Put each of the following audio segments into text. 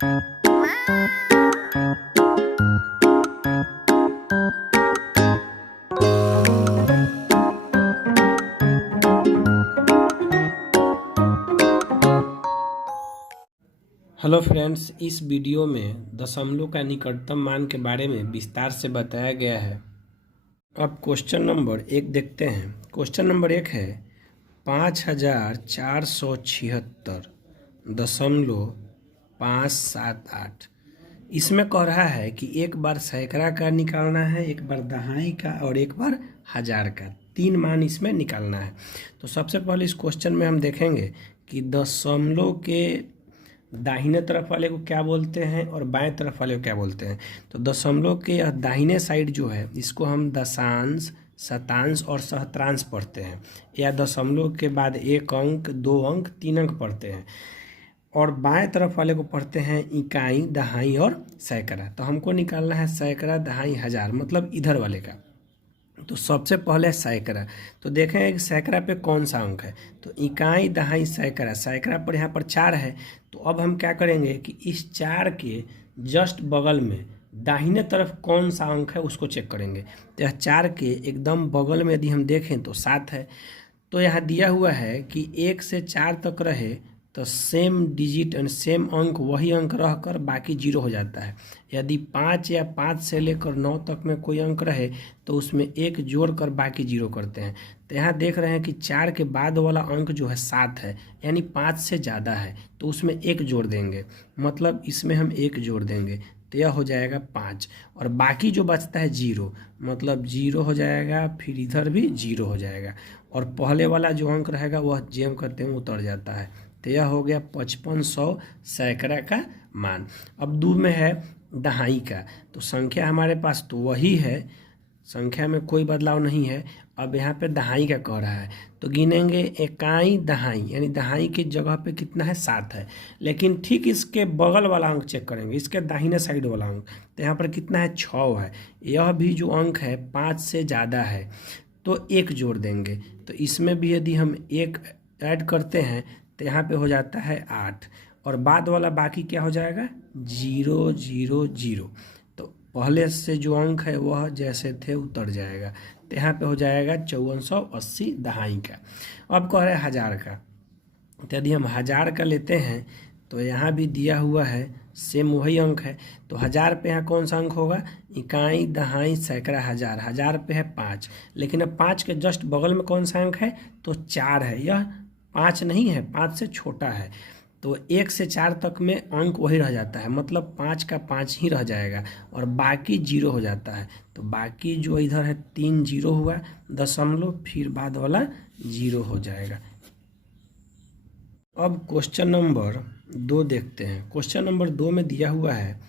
Hello friends, इस video में दशमलव का निकटतम मान के बारे में विस्तार से बताया गया है। अब क्वेश्चन नंबर 1 देखते हैं। क्वेश्चन नंबर 1 है 5476.578। इसमें कह रहा है कि एक बार सैकड़ा का निकालना है, एक बार दहाई का और एक बार हजार का। 3 मान इसमें निकालना है। तो सबसे पहले इस क्वेश्चन में हम देखेंगे कि दशमलव के दाहिने तरफ वाले को क्या बोलते हैं और बाएं तरफ वाले को क्या बोलते हैं। तो दशमलव के दाहिने साइड जो है इसको हम दशांश, शतांश और सहस्त्रांश पढ़ते हैं, या दशमलव के बाद 1 अंक, 2 अंक, 3 अंक पढ़ते हैं। और बाएं तरफ वाले को पढ़ते हैं इकाई, दहाई और सैकड़ा। तो हमको निकालना है सैकड़ा, दहाई, हजार, मतलब इधर वाले का। तो सबसे पहले सैकड़ा। तो देखें कि सैकड़ा पे कौन सा अंक है। तो इकाई, दहाई, सैकड़ा। सैकड़ा पर यहाँ पर 4 है। तो अब हम क्या करेंगे कि इस 4 के जस्ट बगल में दाहिने तरफ कौन सा अंक है उसको चेक करेंगे। तो यह 4 के एकदम बगल में यदि हम देखें तो 7 है। तो यहाँ दिया हुआ है कि 1 से 4 तक रहे तो सेम डिजिट एंड सेम अंक, वही अंक रहकर बाकी 0 हो जाता है। यदि 5 या 5 से लेकर 9 तक में कोई अंक रहे तो उसमें 1 जोड़कर बाकी 0 करते हैं। तो यहाँ देख रहे हैं कि 4 के बाद वाला अंक जो है 7 है, यानी 5 से ज़्यादा है, तो उसमें 1 जोड़ देंगे, मतलब इसमें हम 1 जोड़ देंगे तो यह हो जाएगा 5। और बाकी जो बचता है 0, मतलब 0 हो जाएगा, फिर इधर भी 0 हो जाएगा, और पहले वाला जो अंक रहेगा वह जेम करते हैं उतर जाता है। तो यह हो गया 5500 सैकड़ा का मान। अब 2 में है दहाई का। तो संख्या हमारे पास तो वही है, संख्या में कोई बदलाव नहीं है। अब यहाँ पे दहाई का कह रहा है तो गिनेंगे इकाई, दहाई, यानी दहाई की जगह पे कितना है, 7 है। लेकिन ठीक इसके बगल वाला अंक चेक करेंगे, इसके दाहिने साइड वाला अंक। तो यहाँ पर कितना है, 6 है। यह भी जो अंक है 5 से ज़्यादा है, तो 1 जोड़ देंगे। तो इसमें भी यदि हम 1 ऐड करते हैं तो यहाँ पे हो जाता है 8, और बाद वाला बाकी क्या हो जाएगा, 0 0 0। तो पहले से जो अंक है वह जैसे थे उतर जाएगा। तो यहाँ पे हो जाएगा 5480 दहाई का। अब कह रहे हैं हजार का। तो यदि हम हजार का लेते हैं तो यहाँ भी दिया हुआ है सेम वही अंक है। तो हजार पे यहाँ कौन सा अंक होगा, इकाई, दहाई, सैकड़ा, हजार। हजार पे है 5, लेकिन अब 5 के जस्ट बगल में कौन सा अंक है, तो 4 है। यह 5 नहीं है, 5 से छोटा है। तो 1 से 4 तक में अंक वही रह जाता है, मतलब 5 का 5 ही रह जाएगा और बाकी 0 हो जाता है। तो बाकी जो इधर है 3 0 हुआ, दशमलव, फिर बाद वाला 0 हो जाएगा। अब क्वेश्चन नंबर 2 देखते हैं। क्वेश्चन नंबर 2 में दिया हुआ है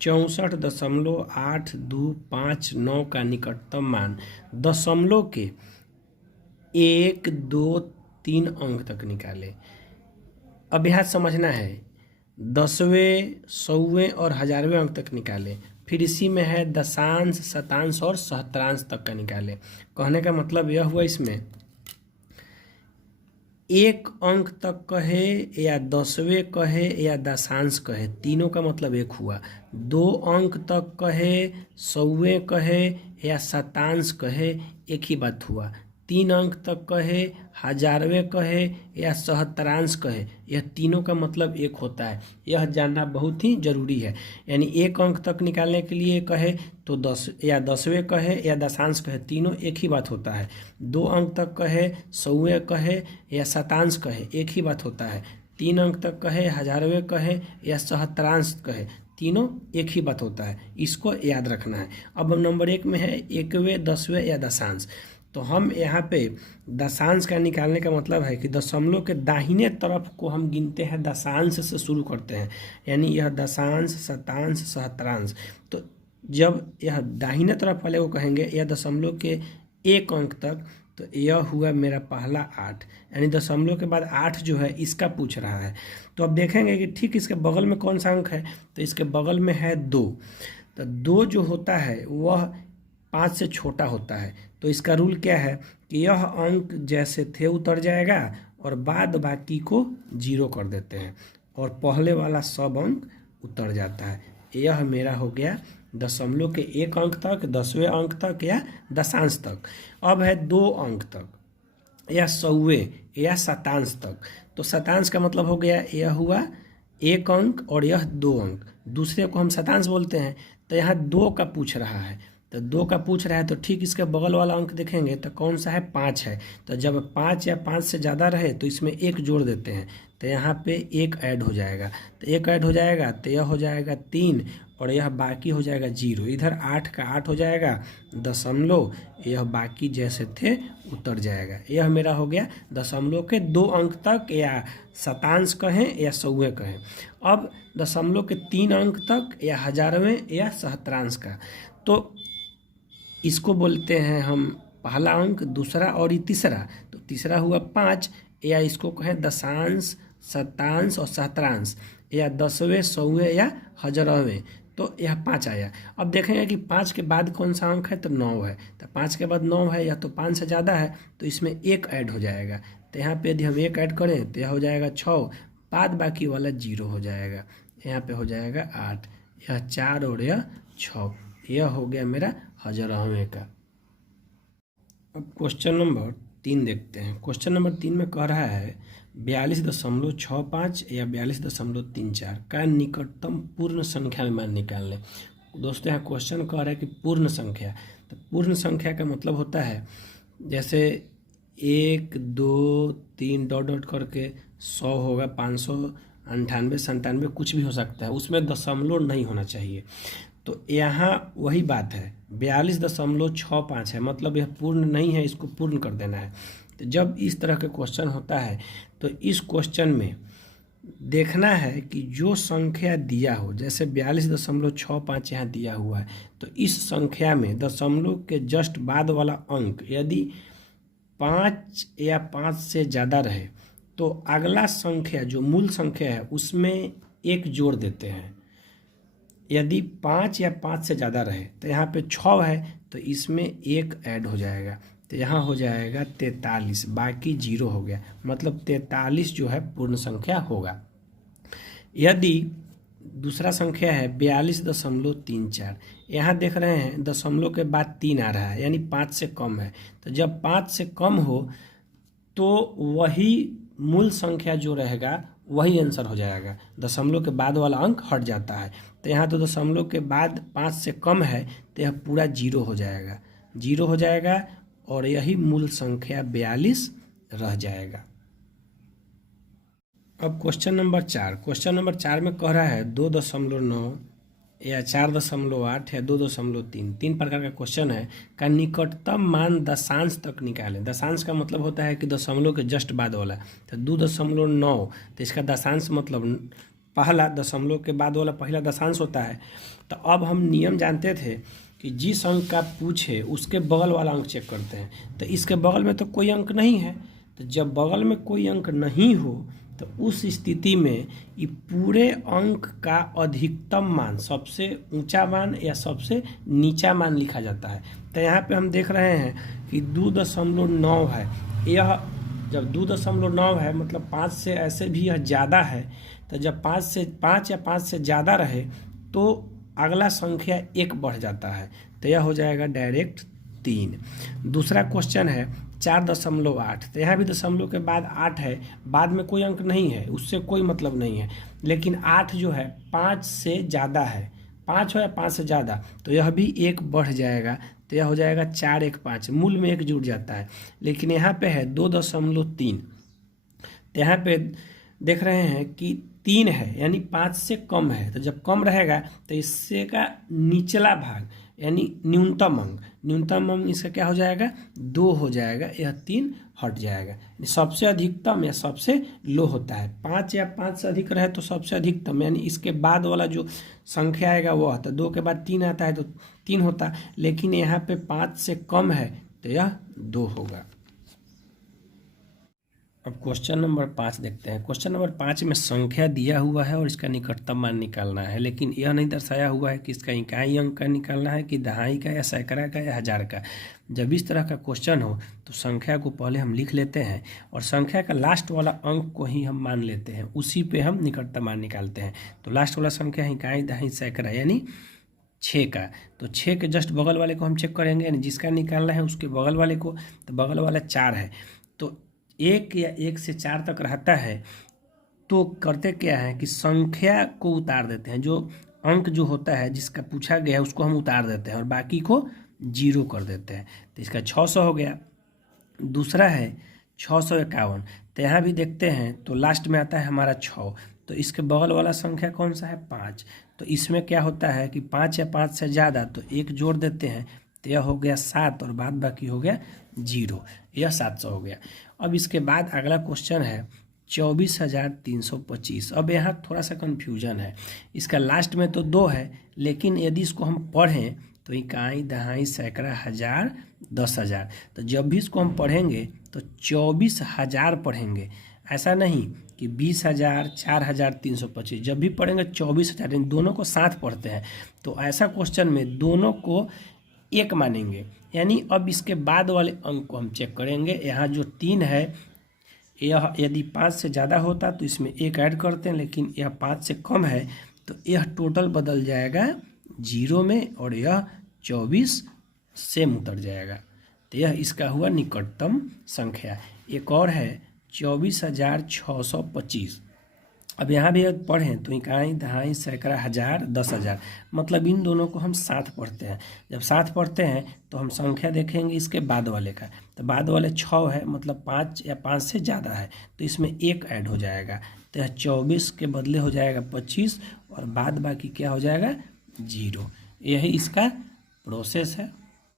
64.8259 का निकटतम मान दशमलव के 1 2 3 अंक तक निकाले। अब यहाँ समझना है 10वें, 100वें और 1000वें अंक तक निकाले। फिर इसी में है दशांश, शतांश और सहस्त्रांश तक का निकाले। कहने का मतलब यह हुआ इसमें 1 अंक तक कहे या 10वें कहे या दशांश कहे, तीनों का मतलब एक हुआ। 2 अंक तक कहे, 100वें कहे या शतांश कहे, एक ही बात हुआ। 3 अंक तक कहे, 1000वें कहे या सहस्त्रांश कहे, यह तीनों का मतलब एक होता है। यह जानना बहुत ही जरूरी है। यानी 1 अंक तक निकालने के लिए कहे तो 10 या 10वें कहे या दशांश कहे, तीनों एक ही बात होता है। 2 अंक तक कहे, 100वें कहे या शतांश कहे, एक ही बात होता है। 3 अंक तक कहे, 1000वें कहे या सहस्त्रांश कहे, तीनों एक ही बात होता है। इसको याद रखना है। अब नंबर 1 में है 1वें, 10वें या दशांश। तो हम यहाँ पे दशांश का निकालने का मतलब है कि दशमलव के दाहिने तरफ को हम गिनते हैं, दशांश से शुरू करते हैं, यानी यह दशांश, शतांश, सहस्त्रांश। तो जब यह दाहिने तरफ वाले को कहेंगे यह दशमलव के 1 अंक तक, तो यह हुआ मेरा पहला 8, यानी दशमलव के बाद 8 जो है इसका पूछ रहा है। तो अब देखेंगे कि ठीक इसके बगल में कौन सा अंक है, तो इसके बगल में है 2। तो 2 जो होता है वह 5 से छोटा होता है। तो इसका रूल क्या है कि यह अंक जैसे थे उतर जाएगा और बाद बाकी को 0 कर देते हैं और पहले वाला सब अंक उतर जाता है। यह मेरा हो गया दशमलव के 1 अंक तक, 10वें अंक तक या दशांश तक। अब है 2 अंक तक या 100वें या शतांश तक। तो शतांश का मतलब हो गया यह हुआ 1 अंक और यह 2 अंक, दूसरे को हम शतांश बोलते हैं। तो यहाँ 2 का पूछ रहा है, तो 2 का पूछ रहा है तो ठीक इसके बगल वाला अंक देखेंगे तो कौन सा है, 5 है। तो जब 5 या 5 से ज़्यादा रहे तो इसमें 1 जोड़ देते हैं, तो यहाँ पे 1 ऐड हो जाएगा। तो 1 ऐड हो जाएगा तो यह हो जाएगा 3 और यह बाकी हो जाएगा 0। इधर 8 का 8 हो जाएगा दशमलव, यह बाकी जैसे थे उतर जाएगा। यह मेरा हो गया दशमलव के 2 अंक तक या शतांश कहें या 100वें कहें। अब दशमलव के 3 अंक तक या हजारवें या सहस्त्रांश का, तो इसको बोलते हैं हम पहला अंक, दूसरा और ये तीसरा। तो तीसरा हुआ 5, या इसको कहें दशांश, शतांश और सहस्त्रांश, या 10वें, 100वें या हजारवें। तो यह 5 आया। अब देखेंगे कि 5 के बाद कौन सा अंक है, तो 9 है। तो 5 के बाद 9 है या तो 5 से ज़्यादा है तो इसमें 1 ऐड हो जाएगा। तो यहाँ पे यदि हम 1 ऐड करें तो यह हो जाएगा 6, बाद बाकी वाला 0 हो जाएगा। यहाँ पे हो जाएगा 8, यह 4 और यह 6। यह हो गया मेरा हजारवें का। अब क्वेश्चन नंबर 3 देखते हैं। क्वेश्चन नंबर 3 में कह रहा है 42.65 या 42.34 का निकटतम पूर्ण संख्या में मान निकाल लें। दोस्तों यहाँ क्वेश्चन कह रहा है कि पूर्ण संख्या, तो पूर्ण संख्या का मतलब होता है जैसे 1, 2, 3 डॉट डॉट करके 100 होगा, 598, 97 कुछ भी हो सकता है, उसमें दशमलव नहीं होना चाहिए। तो यहाँ वही बात है 42.65 है, मतलब यह पूर्ण नहीं है, इसको पूर्ण कर देना है। तो जब इस तरह के क्वेश्चन होता है तो इस क्वेश्चन में देखना है कि जो संख्या दिया हो, जैसे 42.65 यहाँ दिया हुआ है, तो इस संख्या में दशमलव के जस्ट बाद वाला अंक यदि 5 या 5 से ज़्यादा रहे तो अगला संख्या जो मूल संख्या है उसमें 1 जोड़ देते हैं। यदि 5 या 5 से ज़्यादा रहे तो यहाँ पे 6 है तो इसमें 1 ऐड हो जाएगा, तो यहाँ हो जाएगा 43, बाकी 0 हो गया, मतलब 43 जो है पूर्ण संख्या होगा। यदि दूसरा संख्या है 42.34, यहाँ देख रहे हैं दशमलव के बाद 3 आ रहा है, यानी 5 से कम है। तो जब 5 से कम हो तो वही मूल संख्या जो रहेगा वही आंसर हो जाएगा, दशमलव के बाद वाला अंक हट जाता है। तो यहाँ तो दशमलव के बाद 5 से कम है तो यह पूरा 0 हो जाएगा, 0 हो जाएगा और यही मूल संख्या 42 रह जाएगा। अब क्वेश्चन नंबर 4, क्वेश्चन नंबर 4 में कह रहा है 2.9 या 4.8 या 2.3, 3 प्रकार का क्वेश्चन है का निकटतम मान दशांश तक निकालें। दशांश का मतलब होता है कि दशमलव के जस्ट बाद वाला, तो 2.9, तो इसका दशांश मतलब पहला दशमलव के बाद वाला पहला दशांश होता है। तो अब हम नियम जानते थे कि जिस अंक का पूछे उसके बगल वाला अंक चेक करते हैं, तो इसके बगल में तो कोई अंक नहीं है, तो जब बगल में कोई अंक नहीं हो तो उस स्थिति में ये पूरे अंक का अधिकतम मान, सबसे ऊंचा मान या सबसे नीचा मान लिखा जाता है। तो यहाँ पे हम देख रहे हैं कि 2.9 है, यह जब 2.9 है मतलब 5 से ऐसे भी यह ज़्यादा है, तो जब 5 या 5 से ज़्यादा रहे तो अगला संख्या 1 बढ़ जाता है, तो यह हो जाएगा डायरेक्ट 3। दूसरा क्वेश्चन है 4.8, तो यहाँ भी दशमलव के बाद 8 है, बाद में कोई अंक नहीं है, उससे कोई मतलब नहीं है, लेकिन 8 जो है 5 से ज़्यादा है, 5 हो या 5 से ज़्यादा, तो यह भी 1 बढ़ जाएगा, तो यह हो जाएगा 4, 1, 5, मूल में 1 जुड़ जाता है। लेकिन यहाँ पे है 2.3, तो यहाँ पे देख रहे हैं कि 3 है यानी 5 से कम है, तो जब कम रहेगा तो इससे का निचला भाग यानी न्यूनतम अंक इसका क्या हो जाएगा, 2 हो जाएगा, यह 3 हट जाएगा। सबसे अधिकतम या सबसे लो होता है, 5 या 5 से अधिक रहे तो सबसे अधिकतम, यानी इसके बाद वाला जो संख्या आएगा वो आता है, 2 के बाद 3 आता है तो 3 होता, लेकिन यहाँ पे 5 से कम है तो यह 2 होगा। अब क्वेश्चन नंबर 5 देखते हैं। क्वेश्चन नंबर 5 में संख्या दिया हुआ है और इसका निकटतम मान निकालना है, लेकिन यह नहीं दर्शाया हुआ है कि इसका इकाई अंक का निकालना है कि दहाई का या सैकड़ा का या हज़ार का। जब इस तरह का क्वेश्चन हो तो संख्या को पहले हम लिख लेते हैं और संख्या का लास्ट वाला अंक को ही हम मान लेते हैं, उसी पे हम निकटतम मान निकालते हैं। तो लास्ट वाला संख्या है इकाई दहाई सैकड़ा यानी 6 का, तो 6 के जस्ट बगल वाले को हम चेक करेंगे, यानी जिसका निकालना है उसके बगल वाले को, तो बगल वाला 4 है, तो 1 या 1 से 4 तक रहता है तो करते क्या है कि संख्या को उतार देते हैं, जो अंक जो होता है जिसका पूछा गया है उसको हम उतार देते हैं और बाकी को 0 कर देते हैं। तो इसका 600 हो गया। दूसरा है 651, तो यहाँ भी देखते हैं तो लास्ट में आता है हमारा 6, तो इसके बगल वाला संख्या कौन सा है 5, तो इसमें क्या होता है कि 5 या 5 से ज़्यादा तो 1 जोड़ देते हैं, तो यह हो गया 7 और बाद बाकी हो गया 0, यह 700 हो गया। अब इसके बाद अगला क्वेश्चन है 24,325। अब यहाँ थोड़ा सा कन्फ्यूजन है, इसका लास्ट में तो 2 है, लेकिन यदि इसको हम पढ़ें तो इकाई दहाई सैकड़ा हज़ार 10,000, तो जब भी इसको हम पढ़ेंगे तो 24,000 पढ़ेंगे, ऐसा नहीं कि 20,000 4,325, जब भी पढ़ेंगे 24,000, इन दोनों को साथ पढ़ते हैं। तो ऐसा क्वेश्चन में दोनों को 1 मानेंगे, यानी अब इसके बाद वाले अंक को हम चेक करेंगे। यहाँ जो 3 है यह यदि 5 से ज़्यादा होता तो इसमें 1 ऐड करते हैं, लेकिन यह 5 से कम है तो यह टोटल बदल जाएगा 0 में और यह 24 सेम उतर जाएगा। तो यह इसका हुआ निकटतम संख्या। एक और है 24,625। अब यहाँ भी अगर पढ़ें तो इकाई दहाई सैकड़ा हज़ार 10,000, मतलब इन दोनों को हम साथ पढ़ते हैं। जब साथ पढ़ते हैं तो हम संख्या देखेंगे इसके बाद वाले का, तो बाद वाले 6 है, मतलब 5 या 5 से ज़्यादा है तो इसमें 1 ऐड हो जाएगा, तो यह 24 के बदले हो जाएगा 25 और बाद बाकी क्या हो जाएगा 0। यही इसका प्रोसेस है।